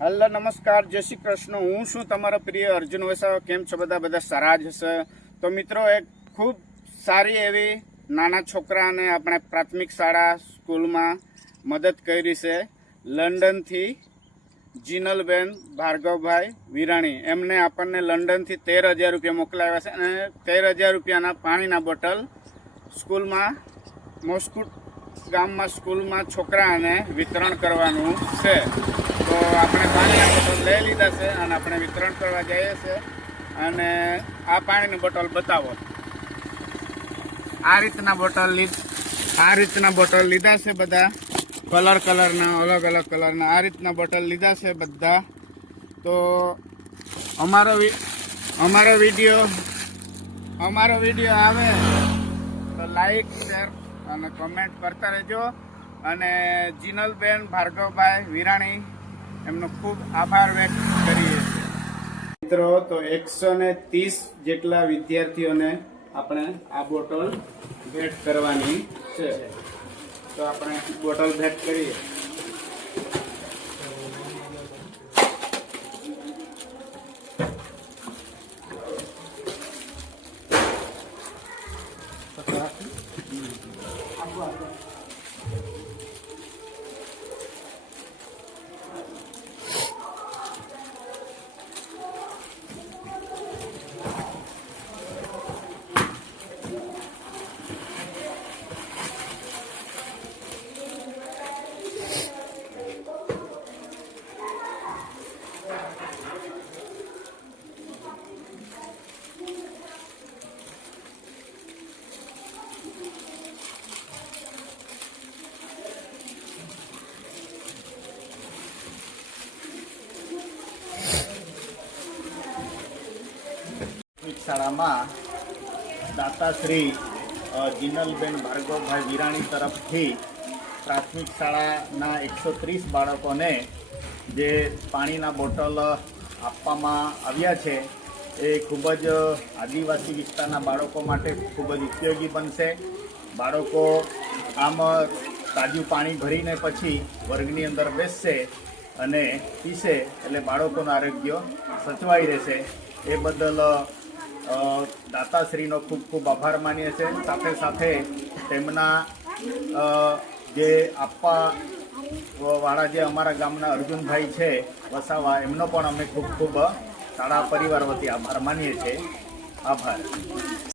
Hello નમસ્કાર, જય શ્રી કૃષ્ણ. હું છું તમારો પ્રિય અર્જુન વસાવ કેમ છો બધા? બધા સારા જ હશે. તો મિત્રો, એક ખૂબ સારી એવી નાના છોકરાને આપણે પ્રાથમિક શાળા સ્કૂલમાં મદદ કરી છે. લંડનથી જીનલબેન ભાર્ગવભાઈ વિરાણી. એમને આપણને લંડનથી તેર હજાર રૂપિયા મોકલાવ્યા છે અને તેર હજાર રૂપિયાના પાણીના બોટલ સ્કૂલમાં મોસ્કુટ ગામમાં સ્કૂલમાં છોકરાને વિતરણ કરવાનું છે. તો આપણે પાણીના બોટલ લઈ લીધા છે અને આપણે વિતરણ કરવા જઈએ છીએ અને આ પાણીની બોટલ બતાવો. આ રીતના બોટલ આ રીતના બોટલ લીધા છે બધા. કલર કલરના, અલગ અલગ કલરના આ રીતના બોટલ લીધા છે બધા. તો અમારો અમારો વીડિયો અમારો વીડિયો આવે તો લાઈક, શેર અને કમેન્ટ કરતા રહેજો. અને જીનલબેન, ભાર્ગવભાઈ, વિરાણી, એમનો ખૂબ આભાર વ્યક્ત કરીએ મિત્રો, તો એકસો ત્રીસ જેટલા વિદ્યાર્થીઓને આપણે આ બોટલ ભેટ કરવાની છે. તો આપણે બોટલ ભેટ કરીએ. પ્રાથમિક શાળામાં દાતાશ્રી જિનલબેન ભાર્ગવભાઈ વિરાણી તરફથી પ્રાથમિક શાળાના એકસો ત્રીસ બાળકોને જે પાણીના બોટલ આપવામાં આવ્યા છે, એ ખૂબ જ આદિવાસી વિસ્તારના બાળકો માટે ખૂબ જ ઉપયોગી બનશે. બાળકો આમ તાજું પાણી ભરીને પછી વર્ગની અંદર બેસશે અને પીશે એટલે બાળકોનું આરોગ્ય સચવાઈ રહેશે. એ બદલ દાતાશ્રીનો ખૂબ ખૂબ આભાર માનીએ છીએ. સાથે સાથે તેમના જે આપવા વાળા જે અમારા ગામના અર્જુનભાઈ છે, વસાવા, એમનો પણ અમે ખૂબ ખૂબ શાળા પરિવાર વતી આભાર માનીએ છીએ. આભાર.